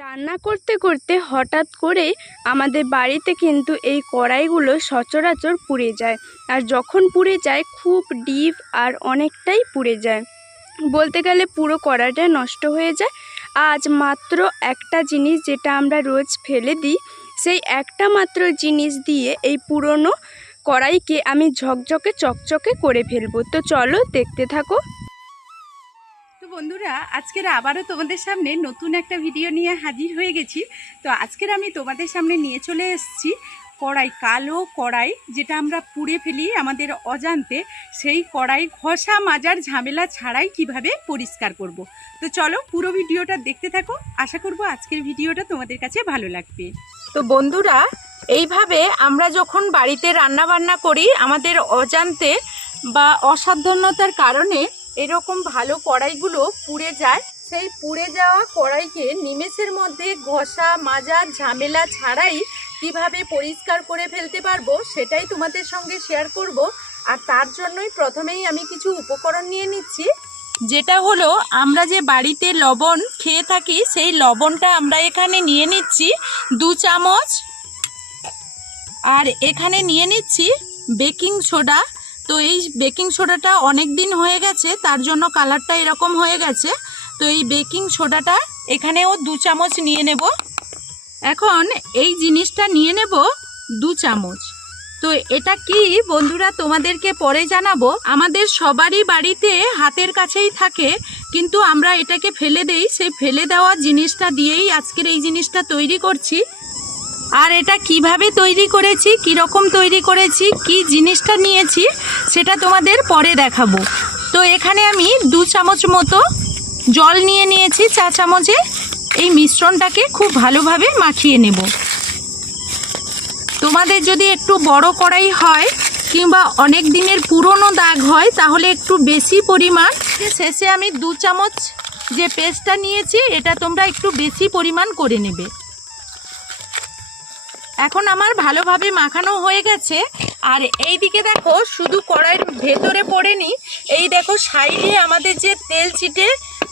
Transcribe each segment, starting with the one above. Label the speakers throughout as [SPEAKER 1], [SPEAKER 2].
[SPEAKER 1] রান্না করতে করতে হঠাৎ করে আমাদের বাড়িতে কিন্তু এই কড়াইগুলো সচরাচর পুড়ে যায়। আর যখন পুড়ে যায়, খুব ডিপ আর অনেকটাই পুড়ে যায়। বলতে গেলে পুরো কড়াইটা নষ্ট হয়ে যায়। আজ মাত্র একটা জিনিস যেটা আমরা রোজ ফেলে দিই, সেই একটা মাত্র জিনিস দিয়ে এই পুরনো কড়াইকে আমি ঝকঝকে চকচকে করে ফেলব। তো চলো দেখতে থাকো।
[SPEAKER 2] বন্ধুরা, আজকের আবারও তোমাদের সামনে নতুন একটা ভিডিও নিয়ে হাজির হয়ে গেছি। তো আজকের আমি তোমাদের সামনে নিয়ে চলে এসেছি কড়াই, কালো কড়াই, যেটা আমরা পুড়ে ফেলি আমাদের অজান্তে। সেই কড়াই ঘষা, মাজার ঝামেলা ছাড়াই কীভাবে পরিষ্কার করব। তো চলো পুরো ভিডিওটা দেখতে থাকো। আশা করব আজকের ভিডিওটা তোমাদের কাছে ভালো লাগবে। তো বন্ধুরা, এইভাবে আমরা যখন বাড়িতে রান্না বান্না করি, আমাদের অজান্তে বা অসাবধানতার কারণে এরকম ভালো কড়াইগুলো পুড়ে যায়। সেই পুড়ে যাওয়া কড়াইকে নিমেষের মধ্যে ঘষা, মাজা, ঝামেলা ছাড়াই কীভাবে পরিষ্কার করে ফেলতে পারব সেটাই তোমাদের সঙ্গে শেয়ার করব। আর তার জন্যই প্রথমেই আমি কিছু উপকরণ নিয়ে নিচ্ছি। যেটা হলো, আমরা যে বাড়িতে লবণ খেয়ে থাকি, সেই লবণটা আমরা এখানে নিয়ে নিচ্ছি দু চামচ। আর এখানে নিয়ে নিচ্ছি বেকিং সোডা। তো এই বেকিং সোডাটা অনেক দিন হয়ে গেছে, তার জন্য কালারটা এরকম হয়ে গেছে। তো এই বেকিং সোডাটা এখানেও দু চামচ নিয়ে নেব। এখন এই জিনিসটা নিয়ে নেব দু চামচ। তো এটা কি বন্ধুরা তোমাদেরকে পরে জানাব? আমাদের সবারই বাড়িতে হাতের কাছেই থাকে, কিন্তু আমরা এটাকে ফেলে দেই। সেই ফেলে দেওয়া জিনিসটা দিয়েই আজকের এই জিনিসটা তৈরি করছি। আর এটা কীভাবে তৈরি করেছি কি রকম তৈরি করেছি, কি জিনিসটা নিয়েছি, সেটা তোমাদের পরে দেখাবো। তো এখানে আমি দু চামচ মতো জল নিয়ে নিয়েছি, চা চামচে। এই মিশ্রণটাকে খুব ভালোভাবে মাখিয়ে নেব। তোমাদের যদি একটু বড় কড়াই হয় কিংবা অনেক দিনের পুরনো দাগ হয়, তাহলে একটু বেশি পরিমাণ। শেষে আমি দু চামচ যে পেস্টটা নিয়েছি, এটা তোমরা একটু বেশি পরিমাণ করে নেবে। এখন আমার ভালোভাবে মাখানো হয়ে গেছে। আর এই দিকে দেখো, শুধু কড়াইয়ের ভেতরে পড়েনি এই দেখো সাইডে আমাদের যে তেল ছিটে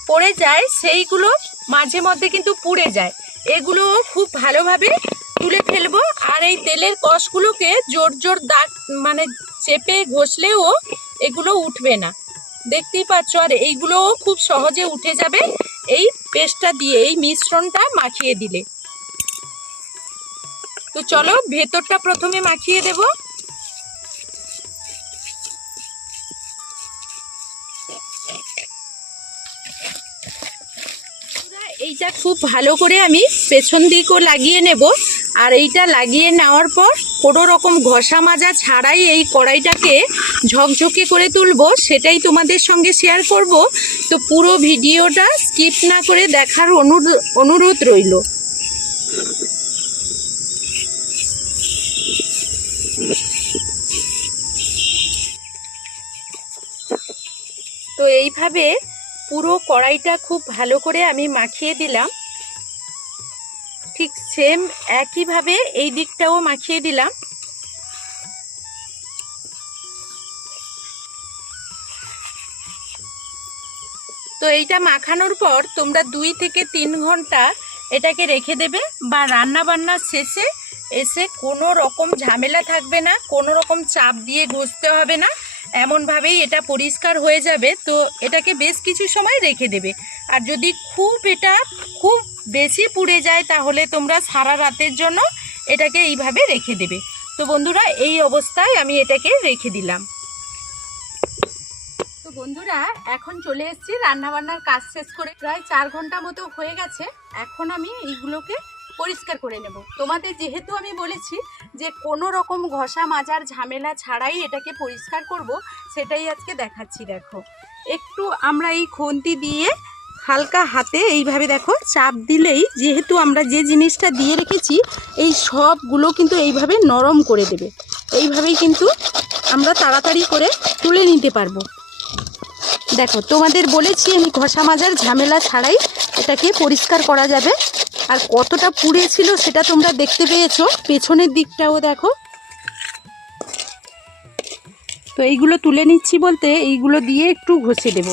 [SPEAKER 2] পড়ে যায়, সেইগুলো মাঝে মধ্যে কিন্তু পুড়ে যায়। এগুলো খুব ভালোভাবে তুলে ফেলব, আর এই তেলের কষগুলোকে জোর জোর দাগ মানে চেপে ঘষলেও এগুলো উঠবে না। দেখতেই পাচ্ছ, আর এইগুলোও খুব সহজে উঠে যাবে এই পেস্টটা দিয়ে, এই মিশ্রণটা মাখিয়ে দিলে। তো চলো ভেতরটা প্রথমে মাখিয়ে দেব। এইটা খুব ভালো করে আমি পেছন দিকও লাগিয়ে নেব। আর এইটা লাগিয়ে নেওয়ার পর কোনো রকম ঘষা মাজা ছাড়াই এই কড়াইটাকে ঝকঝকে করে তুলব। সেটাই তোমাদের সঙ্গে শেয়ার করব। তো পুরো ভিডিওটা স্কিপ না করে দেখার অনুরোধ রইল। এইভাবে পুরো কড়াইটা খুব ভালো করে আমি মাখিয়ে দিলাম। ঠিক সেম একইভাবে এই দিকটাও মাখিয়ে দিলাম। তো এইটা মাখানোর পর তোমরা দুই থেকে তিন ঘণ্টা এটাকে রেখে দেবে বা রান্না বান্নার শেষে এসে কোনো রকম ঝামেলা থাকবে না, কোনো রকম চাপ দিয়ে ঘষতে হবে না। এমনভাবেই এটা পরিষ্কার হয়ে যাবে, তো এটাকে বেশ কিছু সময় রেখে দেবে। আর যদি খুব এটা খুব বেশি পুড়ে যায়, তাহলে তোমরা সারা রাতের জন্য এটাকে এইভাবে রেখে দেবে। তো বন্ধুরা, এই অবস্থায় আমি এটাকে রেখে দিলাম। তো বন্ধুরা, এখন চলে এসেছি, রান্নাবান্নার কাজ শেষ করে প্রায় চার ঘণ্টা মতো হয়ে গেছে। এখন আমি এইগুলোকে পরিষ্কার করে নেব। তোমাদের যেহেতু আমি বলেছি যে কোনো রকম ঘষা মাজার ঝামেলা ছাড়াই এটাকে পরিষ্কার করব, সেটাই আজকে দেখাচ্ছি, দেখো। একটু আমরা এই খুন্তি দিয়ে হালকা হাতে এইভাবে, দেখো, চাপ দিলেই যেহেতু আমরা যে জিনিসটা দিয়ে রেখেছি, এই সবগুলো কিন্তু এইভাবে নরম করে দেবে। এইভাবেই কিন্তু আমরা তাড়াতাড়ি করে তুলে নিতে পারব। দেখো, তোমাদের বলেছি আমি ঘষা মাজার ঝামেলা ছাড়াই এটাকে পরিষ্কার করা যাবে। আর কতটা পুড়ে ছিল সেটা তোমরা দেখতে পেয়েছ। পেছনের দিকটাও দেখো। তো এইগুলো তুলে নিচ্ছি বলতে এইগুলো দিয়ে একটু ঘষে দেব।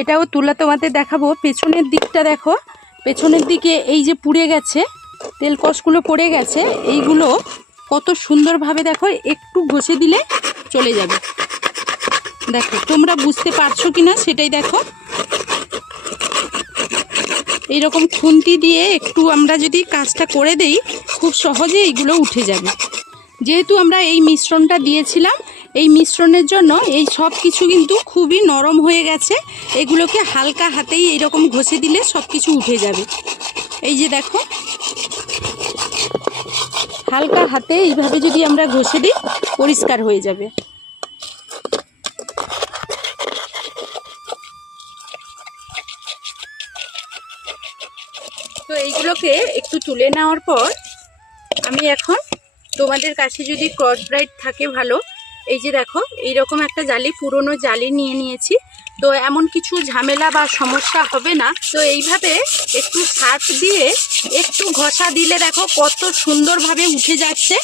[SPEAKER 2] এটাও তুলা তোমাদের দেখাবো। পেছনের দিকটা দেখো। পেছনের দিকে এই যে পুড়ে গেছে, তেল কষগুলো পড়ে গেছে, এইগুলো কত সুন্দরভাবে দেখো, একটু ঘষে দিলে চলে যাবে। দেখো, তোমরা বুঝতে পারছ কি না সেটাই দেখো। এইরকম খুন্তি দিয়ে একটু আমরা যদি কাজটা করে দেই, খুব সহজে এইগুলো উঠে যাবে। যেহেতু আমরা এই মিশ্রণটা দিয়েছিলাম, এই মিশ্রণের জন্য এই সব কিছু কিন্তু খুবই নরম হয়ে গেছে। এগুলোকে হালকা হাতেই এইরকম ঘষে দিলে সব কিছু উঠে যাবে। এই যে দেখো। হালকা হাতে এইভাবে যদি আমরা ঘষে দিই, পরিষ্কার হয়ে যাবে। এইগুলোকে একটু তুলে নেওয়ার পর আমি এখন তোমাদের কাছে যদি ক্রস ব্রাইট থাকে ভালো, এই যে দেখো, এইরকম একটা জালি, পুরনো জালি নিয়ে নিয়েছি। তো এমন কিছু ঝামেলা বা সমস্যা হবে না। তো এইভাবে একটু সার্ফ দিয়ে একটু ঘষা দিলে দেখো কত সুন্দরভাবে উঠে যাচ্ছে।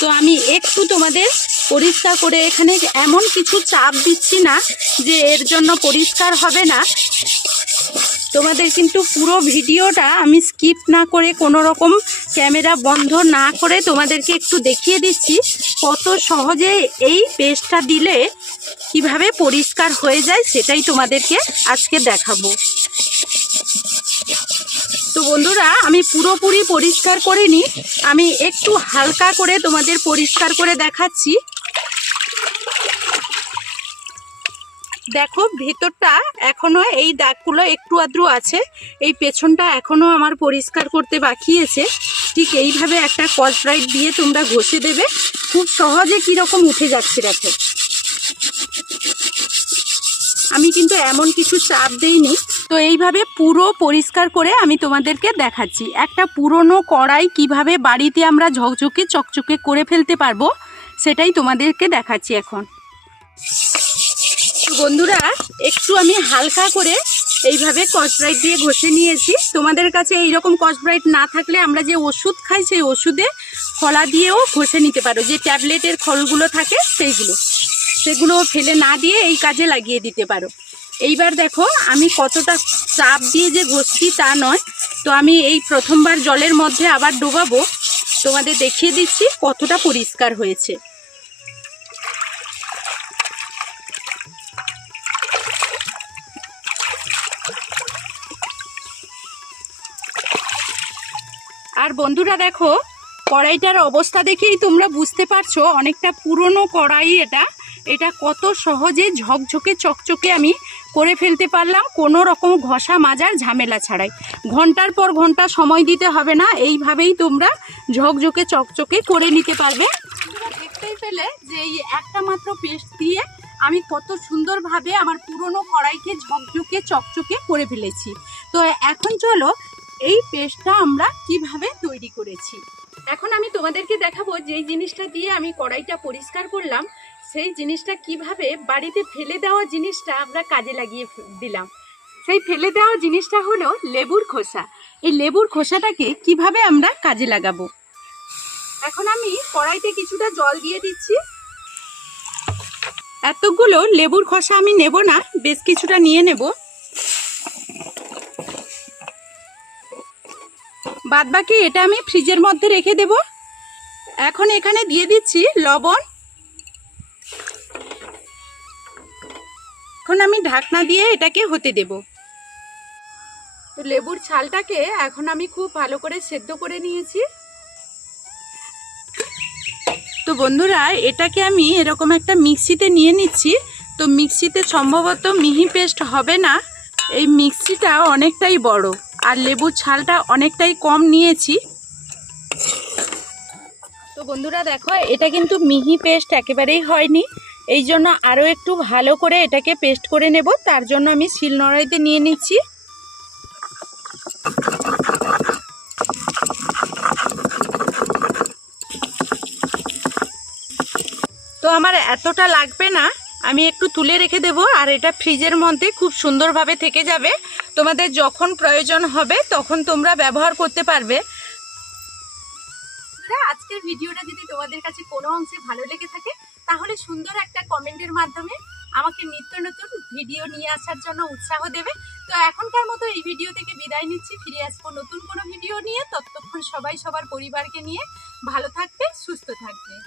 [SPEAKER 2] তো আমি একটু তোমাদের পরিষ্কার করে এখানে এমন কিছু চাপ দিচ্ছি না যে এর জন্য পরিষ্কার হবে না। তোমাদের কিন্তু পুরো ভিডিওটা আমি স্কিপ না করে কোনো রকম ক্যামেরা বন্ধ না করে তোমাদেরকে একটু দেখিয়ে দিচ্ছি কত সহজে এই পেস্টটা দিলে কীভাবে পরিষ্কার হয়ে যায় সেটাই তোমাদেরকে আজকে দেখাবো। তো বন্ধুরা, আমি পুরোপুরি পরিষ্কার করিনি, আমি একটু হালকা করে তোমাদের পরিষ্কার করে দেখাচ্ছি। দেখো, ভেতরটা এখনও এই দাগগুলো একটু আদ্রু আছে। এই পেছনটা এখনও আমার পরিষ্কার করতে বাকি আছে। ঠিক এইভাবে একটা কসব্রাইট দিয়ে তোমরা ঘষে দেবে। খুব সহজে কীরকম উঠে যাচ্ছে, দেখো। আমি কিন্তু এমন কিছু চাপ দেইনি। তো এইভাবে পুরো পরিষ্কার করে আমি তোমাদেরকে দেখাচ্ছি। একটা পুরনো কড়াই কীভাবে বাড়িতে আমরা ঝকঝকে চকচকে করে ফেলতে পারব, সেটাই তোমাদেরকে দেখাচ্ছি এখন। তো বন্ধুরা, একটু আমি হালকা করে এইভাবে কসব্রাইট দিয়ে ঘষে নিয়েছি। তোমাদের কাছে এইরকম কসব্রাইট না থাকলে আমরা যে ওষুধ খাই, সেই ওষুধে খোলা দিয়েও ঘষে নিতে পারো। যে ট্যাবলেটের খলগুলো থাকে, সেইগুলো। সেগুলো ফেলে না দিয়ে এই কাজে লাগিয়ে দিতে পারো। এইবার দেখো, আমি কতটা চাপ দিয়ে যে ঘষছি তা নয়। তো আমি এই প্রথমবার জলের মধ্যে আবার ডোবাবো। তোমাদের দেখিয়ে দিচ্ছি কতটা পরিষ্কার হয়েছে। বন্ধুরা দেখো, কড়াইটার অবস্থা দেখেই তোমরা বুঝতে পারছ অনেকটা পুরনো কড়াই এটা। এটা কত সহজে ঝকঝকে, চকচকে আমি করে ফেলতে পারলাম, কোনো রকম ঘষা মাজার ঝামেলা ছাড়াই। ঘণ্টার পর ঘণ্টা সময় দিতে হবে না, এইভাবেই তোমরা ঝকঝকে, চকচকে করে নিতে পারবে। দেখতেই পেলে যে এই একটা মাত্র পেস্ট দিয়ে আমি কত সুন্দরভাবে আমার পুরনো কড়াইকে ঝকঝকে, চকচকে করে ফেলেছি। তো এখন চলো এই পেস্টটা আমরা কীভাবে তৈরি করেছি? এখন আমি তোমাদেরকে দেখাবো যেই জিনিসটা দিয়ে আমি কড়াইটা পরিষ্কার করলাম, সেই জিনিসটা কীভাবে বাড়িতে ফেলে দেওয়া জিনিসটা আমরা কাজে লাগিয়ে দিলাম। সেই ফেলে দেওয়া জিনিসটা হলো লেবুর খোসা। এই লেবুর খোসাটাকে কীভাবে আমরা কাজে লাগাবো? এখন আমি কড়াইতে কিছুটা জল দিয়ে দিচ্ছি। এতগুলো লেবুর খোসা আমি নেব না, বেশ কিছুটা নিয়ে নেব। বাদ বাকি এটা আমি ফ্রিজের মধ্যে রেখে দেব। এখন এখানে দিয়ে দিচ্ছি লবণ। এখন আমি ঢাকনা দিয়ে এটাকে হতে দেব। তো লেবুর ছালটাকে এখন আমি খুব ভালো করে সেদ্ধ করে নিয়েছি। তো বন্ধুরা, এটাকে আমি এরকম একটা মিক্সিতে নিয়ে নিচ্ছি। তো মিক্সিতে সম্ভবত মিহি পেস্ট হবে না। এই মিক্সিটা অনেকটাই বড়। আর লেবুর ছালটা অনেকটাই কম নিয়েছি। তো বন্ধুরা দেখো, এটা কিন্তু মিহি পেস্ট একেবারেই হয়নি। এই জন্য আরও একটু ভালো করে এটাকে পেস্ট করে নেব। তার জন্য আমি শিলনোড়াইতে নিয়ে নিচ্ছি। তো আমার এতটা লাগবে না, আমি একটু তুলে রেখে দেব। আর এটা ফ্রিজের মধ্যে খুব সুন্দরভাবে থেকে যাবে। তোমাদের যখন প্রয়োজন হবে, তখন তোমরা ব্যবহার করতে পারবে। আজকের ভিডিওটা যদি তোমাদের কাছে কোনো অংশে ভালো লেগে থাকে, তাহলে সুন্দর একটা কমেন্টের মাধ্যমে আমাকে নিত্য নতুন ভিডিও নিয়ে আসার জন্য উৎসাহ দেবে। তো এখনকার মতো এই ভিডিও থেকে বিদায় নিচ্ছি। ফিরে আসব নতুন কোনো ভিডিও নিয়ে। ততক্ষণ সবাই সবার পরিবারকে নিয়ে ভালো থাকবে, সুস্থ থাকবে।